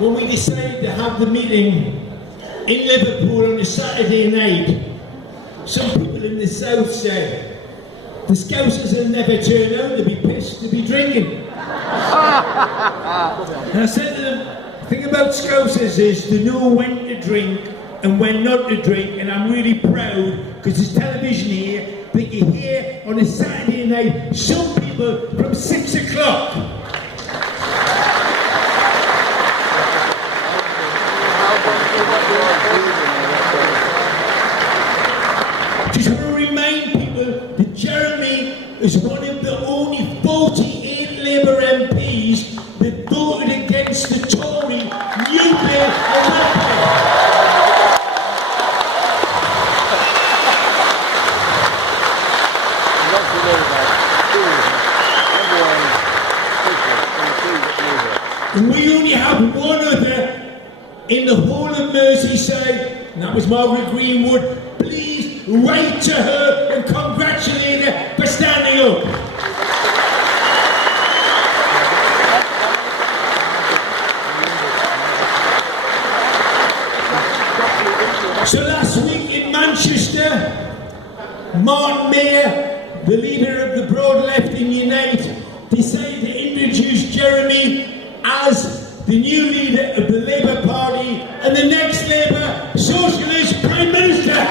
when we decided to have the meeting in Liverpool on a Saturday night, some people in the south said, the Scousers will never turn out, to be pissed, to be drinking. And I said to them, the thing about Scousers is to know when to drink and when not to drink, and I'm really proud, because there's television here, that you hear on a Saturday night some people from 6 o'clock. Just want to remind people that Jeremy is one of the only 48 Labour MPs that voted against the Tory nuclear weapon. And we only have one other in the whole of Merseyside, and that was Margaret Greenwood. Please write to her and congratulate her for standing up. So last week in Manchester, Martin Mayer, the leader of the broad left in Unite, decided to introduce Jeremy as the new leader of the Labour Party and the next Labour Socialist Prime Minister.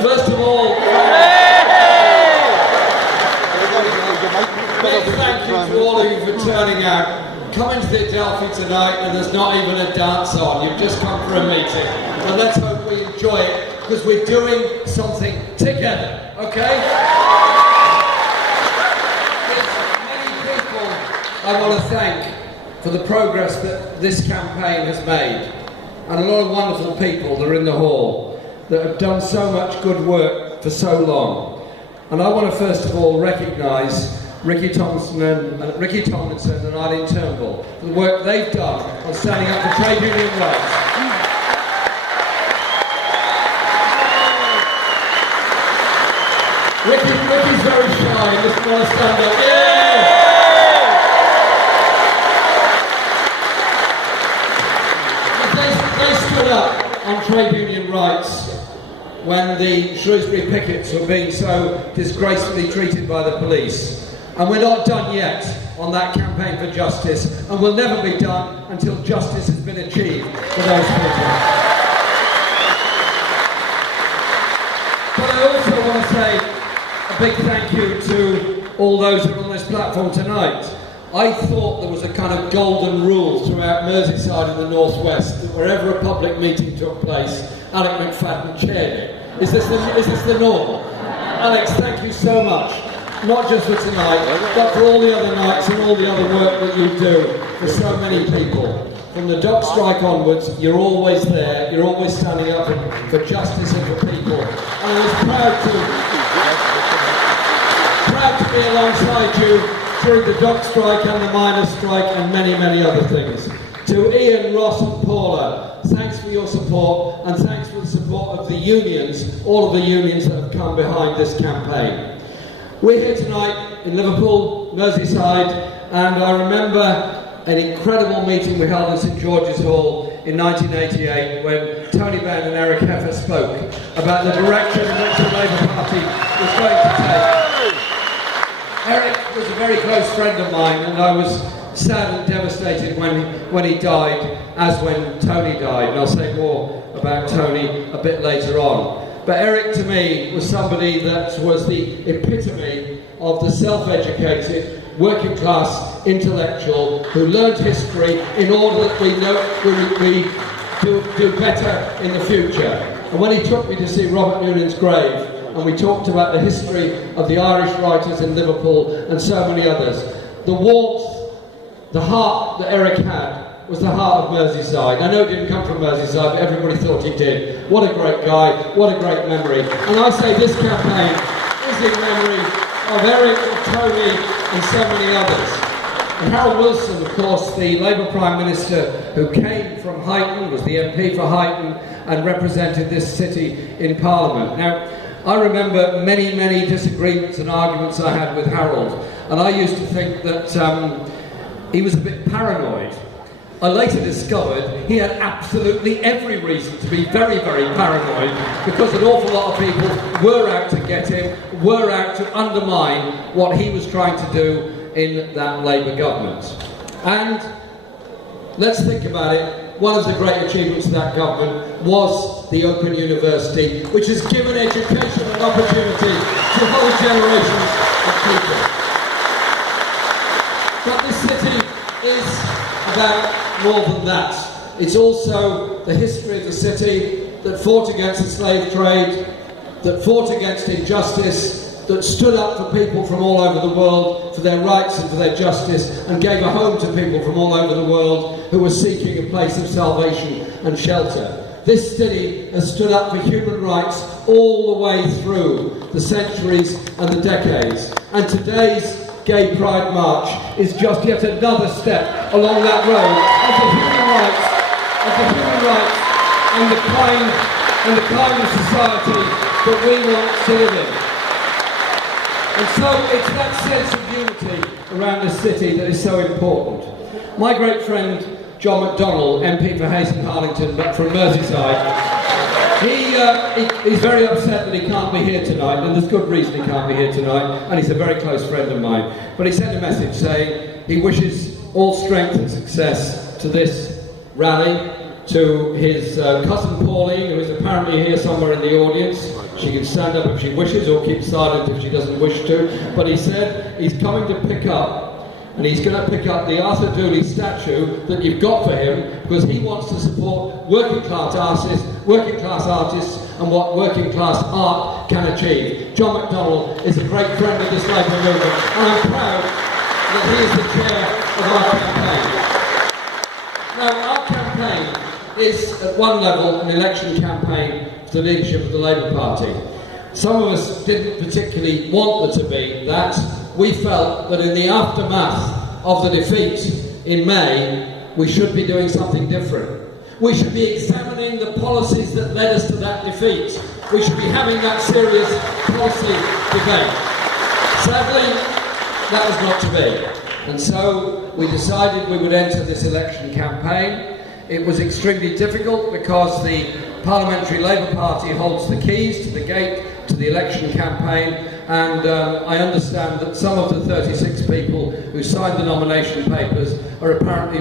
First of all, big thank you to all of you for turning out. Coming to the Adelphi tonight and there's not even a dance on. You've just come for a meeting. And let's hope we enjoy it because we're doing something together, okay? There's many people I want to thank for the progress that this campaign has made. And a lot of wonderful people that are in the hall that have done so much good work for so long. And I want to first of all recognise Ricky Tomlinson and Eileen Turnbull for the work they've done on standing up for trade union rights. Ricky's very shy, he doesn't want to stand up. They stood up on trade union rights when the Shrewsbury pickets were being so disgracefully treated by the police. And we're not done yet on that campaign for justice, and we'll never be done until justice has been achieved for those people. But I also want to say a big thank you to all those who are on this platform tonight. I thought there was a kind of golden rule throughout Merseyside and the Northwest that wherever a public meeting took place, Alec McFadden chaired it. Is this the norm? Alex, thank you so much. Not just for tonight, but for all the other nights and all the other work that you do for so many people. From the dock strike onwards, you're always there, you're always standing up for justice and for people. And I was proud to be alongside you through the dock strike and the miners' strike and many, many other things. To Ian, Ross and Paula, thanks for your support and thanks for the support of the unions, all of the unions that have come behind this campaign. We're here tonight in Liverpool, Merseyside, and I remember an incredible meeting we held in St George's Hall in 1988 when Tony Benn and Eric Heffer spoke about the direction in which the Labour Party was going to take. Eric was a very close friend of mine, and I was sad and devastated when he died, as when Tony died, and I'll say more about Tony a bit later on. But Eric to me was somebody that was the epitome of the self-educated, working class intellectual who learned history in order that we do better in the future. And when he took me to see Robert Noonan's grave, and we talked about the history of the Irish writers in Liverpool and so many others, the warmth, the heart that Eric had was the heart of Merseyside. I know it didn't come from Merseyside, but everybody thought he did. What a great guy, what a great memory. And I say this campaign is in memory of Eric, Tony, and so many others. And Harold Wilson, of course, the Labour Prime Minister who came from Huyton, was the MP for Huyton, and represented this city in Parliament. Now, I remember many, many disagreements and arguments I had with Harold, and I used to think that he was a bit paranoid. I later discovered he had absolutely every reason to be very, very paranoid, because an awful lot of people were out to get him, were out to undermine what he was trying to do in that Labour government. And let's think about it. One of the great achievements of that government was the Open University, which has given education and opportunity to whole generations of people. But this city is about more than that. It's also the history of the city that fought against the slave trade, that fought against injustice, that stood up for people from all over the world for their rights and for their justice, and gave a home to people from all over the world who were seeking a place of salvation and shelter. This city has stood up for human rights all the way through the centuries and the decades. And today's Gay Pride March is just yet another step along that road of the human rights, and the kind of society that we want to live in. And so it's that sense of unity around the city that is so important. My great friend John McDonnell, MP for Hayes and Harlington, but from Merseyside, he's very upset that he can't be here tonight, and there's good reason he can't be here tonight, and he's a very close friend of mine. But he sent a message saying he wishes all strength and success to this rally, to his cousin Pauline, who is apparently here somewhere in the audience. She can stand up if she wishes, or keep silent if she doesn't wish to. But he said he's coming to pick up, and he's going to pick up the Arthur Dooley statue that you've got for him, because he wants to support working class artists and what working class art can achieve. John McDonnell is a great friend of this Labour movement, and I'm proud that he is the chair of our campaign. Now, our campaign is, at one level, an election campaign for the leadership of the Labour Party. Some of us didn't particularly want there to be that. We felt that in the aftermath of the defeat in May, we should be doing something different. We should be examining the policies that led us to that defeat. We should be having that serious policy debate. Sadly, that was not to be. And so we decided we would enter this election campaign. It was extremely difficult because the Parliamentary Labour Party holds the keys to the gate to the election campaign, and I understand that some of the 36 people who signed the nomination papers are apparently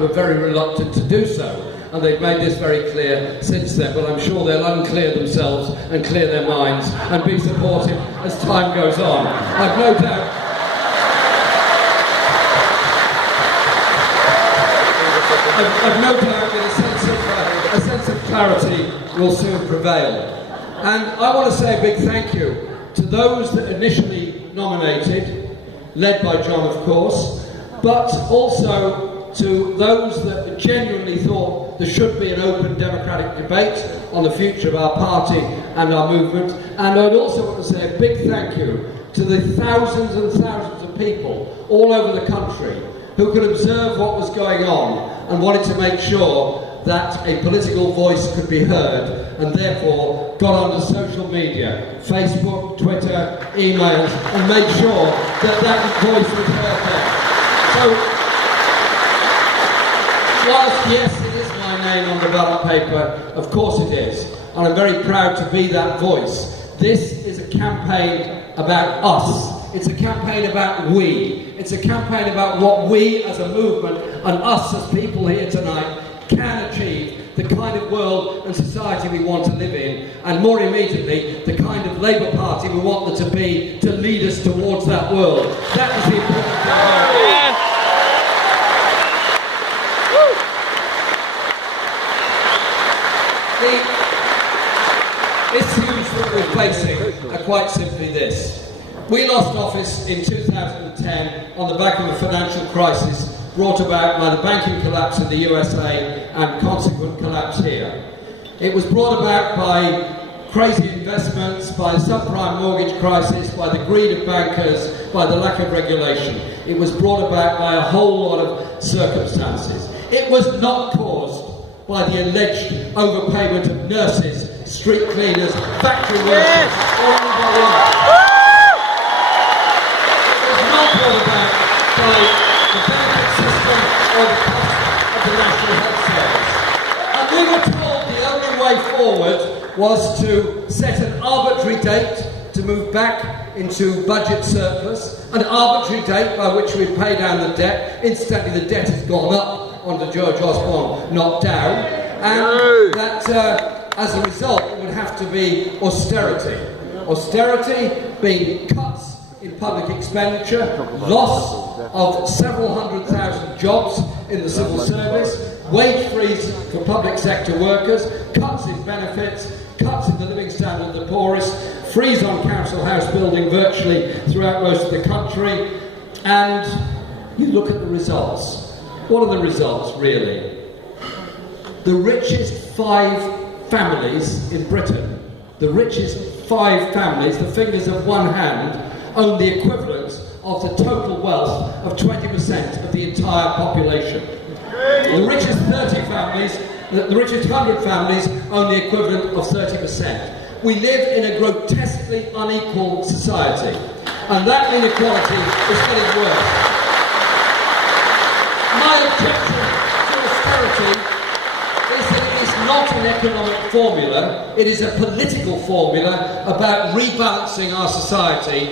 were very reluctant to do so, and they've made this very clear since then, but I'm sure they'll unclear themselves and clear their minds and be supportive as time goes on. I've no doubt that a sense of clarity will soon prevail. And I want to say a big thank you to those that initially nominated, led by John, of course, but also to those that genuinely thought there should be an open democratic debate on the future of our party and our movement. And I'd also want to say a big thank you to the thousands and thousands of people all over the country who could observe what was going on and wanted to make sure that a political voice could be heard, and therefore got onto social media, Facebook, Twitter, emails, and made sure that that voice was heard there. So, whilst yes, it is my name on the ballot paper, of course it is, and I'm very proud to be that voice. This is a campaign about us. It's a campaign about we. It's a campaign about what we as a movement and us as people here tonight can achieve the kind of world and society we want to live in, and more immediately, the kind of Labour Party we want there to be to lead us towards that world. That is the important thing. The issues that we're facing are quite simply this. We lost office in 2010 on the back of a financial crisis brought about by the banking collapse in the USA and consequent collapse here. It was brought about by crazy investments, by the subprime mortgage crisis, by the greed of bankers, by the lack of regulation. It was brought about by a whole lot of circumstances. It was not caused by the alleged overpayment of nurses, street cleaners, factory workers, or anybody else. It was not brought about by the benefit system or the cost of the National Health Service. And we were told the only way forward was to set an arbitrary date to move back into budget surplus, an arbitrary date by which we'd pay down the debt. Incidentally, the debt has gone up under George Osborne, not down. And that, as a result, it would have to be austerity. Austerity being cuts in public expenditure, loss of several 100,000 jobs in the civil service, wage freeze for public sector workers, cuts in benefits, cuts in the living standard of the poorest, freeze on council house building virtually throughout most of the country, and you look at the results. What are the results, really? The richest 5 families in Britain, the richest 5 families, the fingers of one hand, own the equivalent of the total wealth of 20% of the entire population. The richest 30 families, the richest 100 families own the equivalent of 30%. We live in a grotesquely unequal society, and that inequality is getting worse. My objection to austerity is that it is not an economic formula, it is a political formula about rebalancing our society,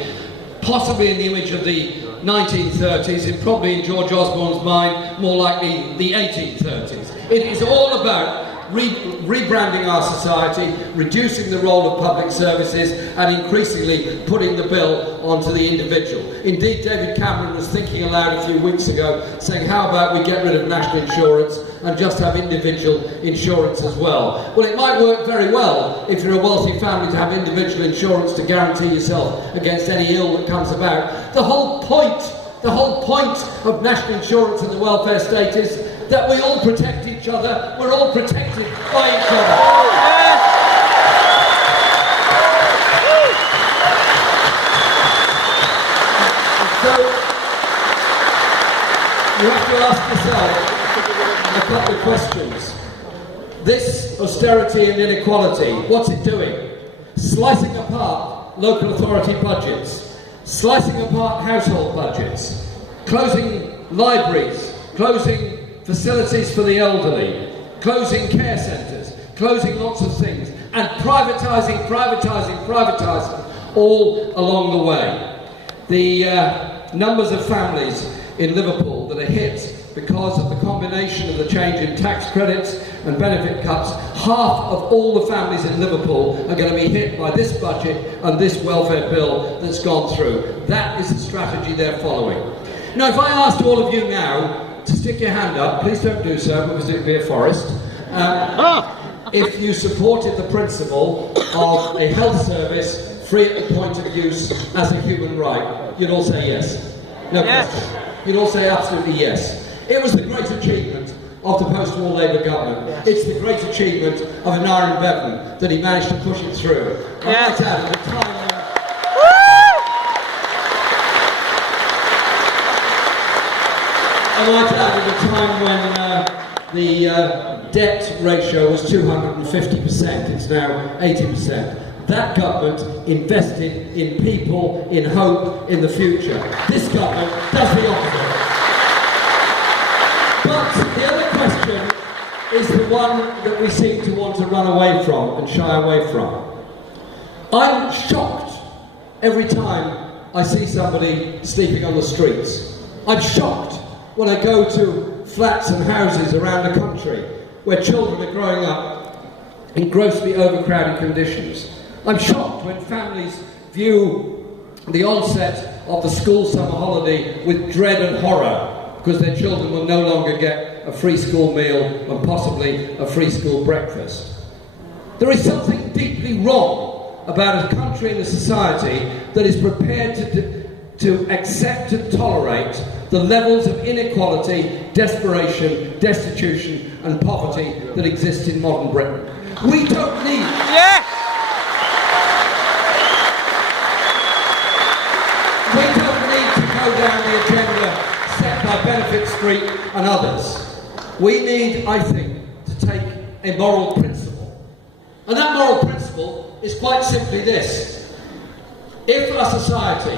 possibly in the image of the 1930s, and probably in George Osborne's mind, more likely the 1830s. It is all about rebranding our society, reducing the role of public services, and increasingly putting the bill onto the individual. Indeed, David Cameron was thinking aloud a few weeks ago, saying, how about we get rid of national insurance and just have individual insurance as well? Well, it might work very well if you're a wealthy family to have individual insurance to guarantee yourself against any ill that comes about. The whole point of national insurance and the welfare state is that we all protect each other, we're all protected by each other. So, you have to ask yourself a couple of questions. This austerity and inequality, what's it doing? Slicing apart local authority budgets, slicing apart household budgets, closing libraries, closing facilities for the elderly, closing care centres, closing lots of things, and privatising all along the way. The numbers of families in Liverpool that are hit because of the combination of the change in tax credits and benefit cuts, half of all the families in Liverpool are going to be hit by this budget and this welfare bill that's gone through. That is the strategy they're following. Now, if I asked all of you now to stick your hand up, please don't do so because it would be a forest, if you supported the principle of a health service free at the point of use as a human right, you'd all say yes. No question. You'd all say absolutely yes. It was the great achievement of the post-war Labour government. Yes. It's the great achievement of Anaran Bevan that he managed to push it through. Yes. I might add, at a time when the debt ratio was 250%, it's now 80%. That government invested in people, in hope, in the future. This government does the opposite. But the other question is the one that we seem to want to run away from and shy away from. I'm shocked every time I see somebody sleeping on the streets. I'm shocked when I go to flats and houses around the country where children are growing up in grossly overcrowded conditions. I'm shocked when families view the onset of the school summer holiday with dread and horror because their children will no longer get a free school meal and possibly a free school breakfast. There is something deeply wrong about a country and a society that is prepared to accept and tolerate the levels of inequality, desperation, destitution and poverty that exist in modern Britain. We don't need... We don't need to go down the agenda set by Benefit Street and others. We need, I think, to take a moral principle. And that moral principle is quite simply this. If our society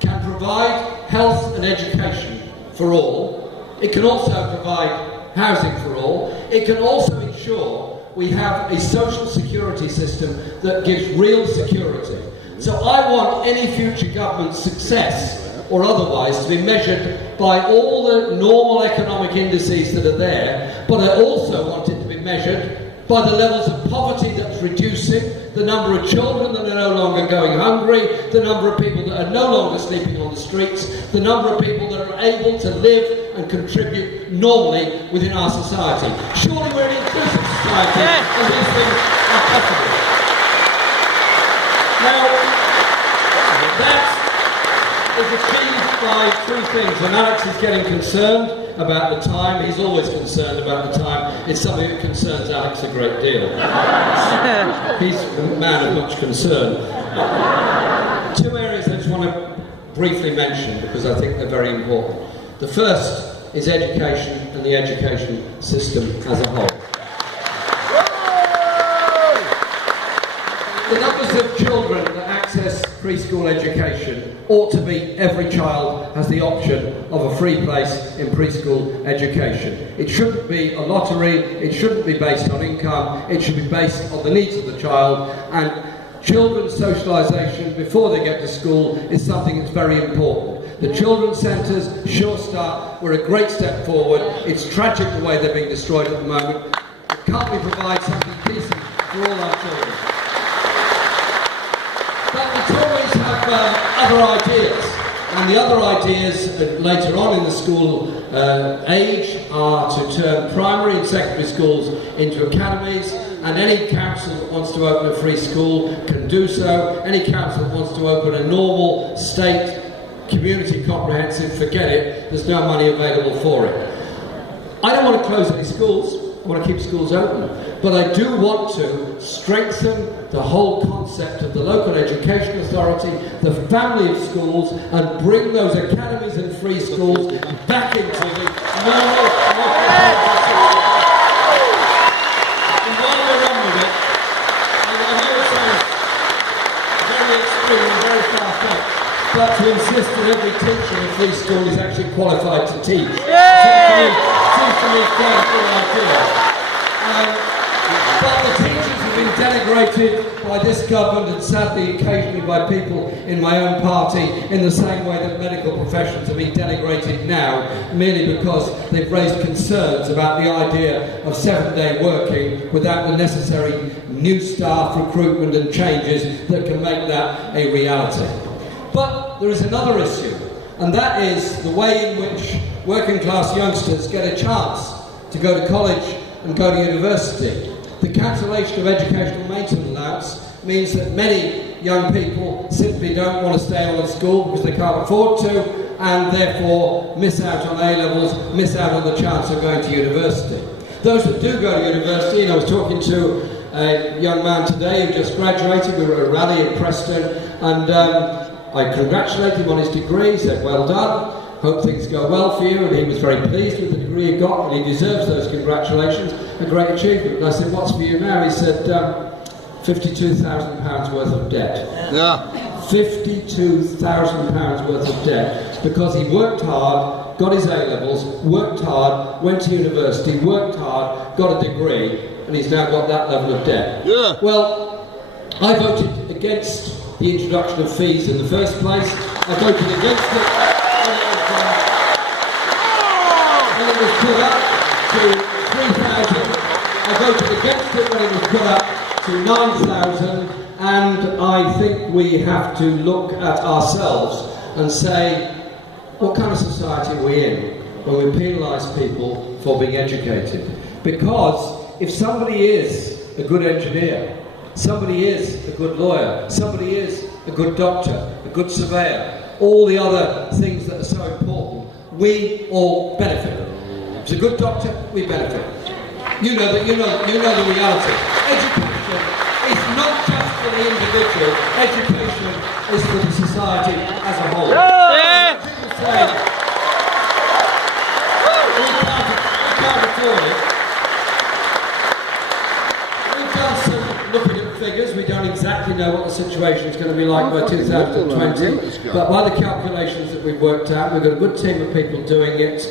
can provide health and education for all, it can also provide housing for all, it can also ensure we have a social security system that gives real security. So I want any future government's success, or otherwise, to be measured by all the normal economic indices that are there, but I also want it to be measured by the levels of poverty that's reducing, the number of children that are no longer going hungry, the number of people that are no longer sleeping on the streets, the number of people that are able to live and contribute normally within our society. Surely we're an inclusive society, and these things are possible. Now, that is achieved by two things. When Alex is getting concerned about the time, he's always concerned about the time. It's something that concerns Alex a great deal. He's a man of much concern. Two areas I just want to briefly mention because I think they're very important. The first is education and the education system as a whole. The numbers of children that access preschool education ought to be every child has the option of a free place in preschool education. It shouldn't be a lottery, it shouldn't be based on income, it should be based on the needs of the child, and children's socialisation before they get to school is something that's very important. The children's centres, Sure Start, were a great step forward. It's tragic the way they're being destroyed at the moment. Can't we provide something decent for all our children? But we always have other ideas, and the other ideas later on in the school age are to turn primary and secondary schools into academies, and any council that wants to open a free school can do so. Any council that wants to open a normal state community comprehensive, forget it, there's no money available for it. I don't want to close any schools, I want to keep schools open, but I do want to strengthen the whole concept of the local education authority, the family of schools, and bring those academies and free schools back into the normal. And while we're on with it, I know it sounds very extreme and very far-fetched, but to insist that every teacher in a free school is actually qualified to teach seems to me quite a good idea. But the teachers have been denigrated by this government and sadly occasionally by people in my own party in the same way that medical professions have been denigrated now merely because they've raised concerns about the idea of 7-day working without the necessary new staff recruitment and changes that can make that a reality. But there is another issue, and that is the way in which working class youngsters get a chance to go to college and go to university. The cancellation of educational maintenance allowance means that many young people simply don't want to stay on in school because they can't afford to, and therefore miss out on A-levels, miss out on the chance of going to university. Those that do go to university, and I was talking to a young man today who just graduated, we were at a rally in Preston, and I congratulated him on his degree, said well done, hope things go well for you, and he was very pleased with the degree he got, and he deserves those congratulations, a great achievement. And I said, what's for you now? He said, £52,000 worth of debt. Yeah. £52,000 worth of debt, because he worked hard, got his A-levels, worked hard, went to university, worked hard, got a degree, and he's now got that level of debt. Yeah. Well, I voted against the introduction of fees in the first place. I voted against it, and it was put up to £3,000 voted against it when it was put up to 9,000, and I think we have to look at ourselves and say, what kind of society are we in when we penalise people for being educated? Because if somebody is a good engineer, somebody is a good lawyer, somebody is a good doctor, a good surveyor, all the other things that are so important, we all benefit. If it's a good doctor, we benefit. You know the reality. Education is not just for the individual, education is for the society as a whole. People say, we can't afford it. We've done some looking at figures. We don't exactly know what the situation is going to be like by 2020, but by the calculations that we've worked out, we've got a good team of people doing it.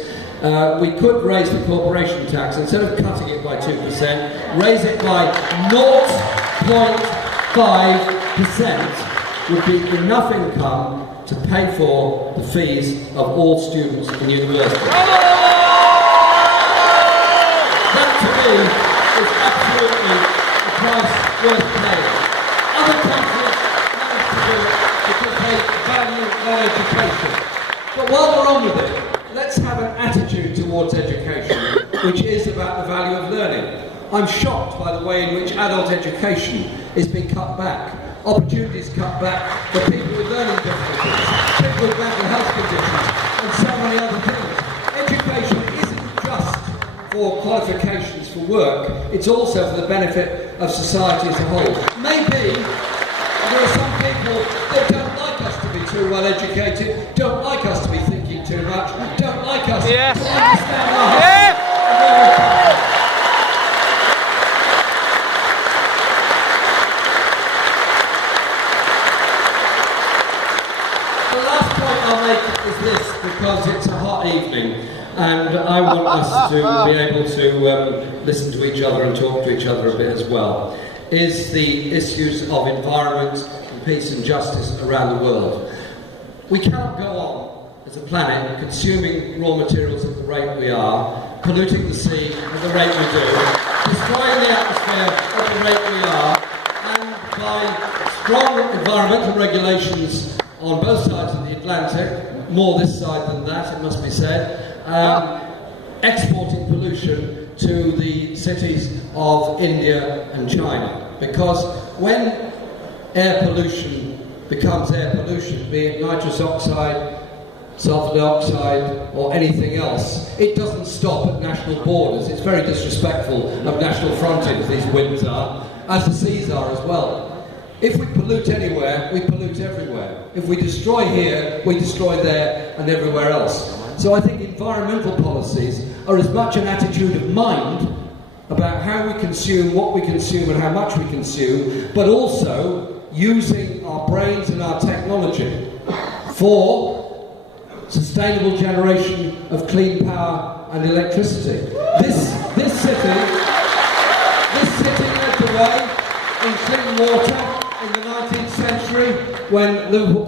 We could raise the corporation tax, instead of cutting it by 2%, raise it by 0.5%, would be enough income to pay for the fees of all students in university. That to me is absolutely a price worth paying. Other countries manage to do it because they value their education. But while we're on with it, let's have an attitude towards education which is about the value of learning. I'm shocked by the way in which adult education is being cut back. Opportunities cut back for people with learning difficulties, people with mental health conditions, and so many other things. Education isn't just for qualifications for work, it's also for the benefit of society as a whole. Maybe there are some people that don't like us to be too well educated, don't like us to be thinking too much, don't like us to understand our history and where we've come from. The last point I'll make is this, because it's a hot evening and I want us to be able to listen to each other and talk to each other a bit as well, is the issues of environment, peace and justice around the world. We cannot go on as a planet consuming raw materials at the rate we are, polluting the sea at the rate we do, destroying the atmosphere at the rate we are, and by strong environmental regulations on both sides of the Atlantic, more this side than that, it must be said, exporting pollution to the cities of India and China. Because when air pollution becomes air pollution, be it nitrous oxide, sulfur dioxide or anything else, it doesn't stop at national borders. It's very disrespectful of national frontiers, these winds are, as the seas are as well. If we pollute anywhere, we pollute everywhere. If we destroy here, we destroy there and everywhere else. So I think environmental policies are as much an attitude of mind about how we consume, what we consume and how much we consume, but also using our brains and our technology for sustainable generation of clean power and electricity. This city led the way in clean water in the 19th century when Liverpool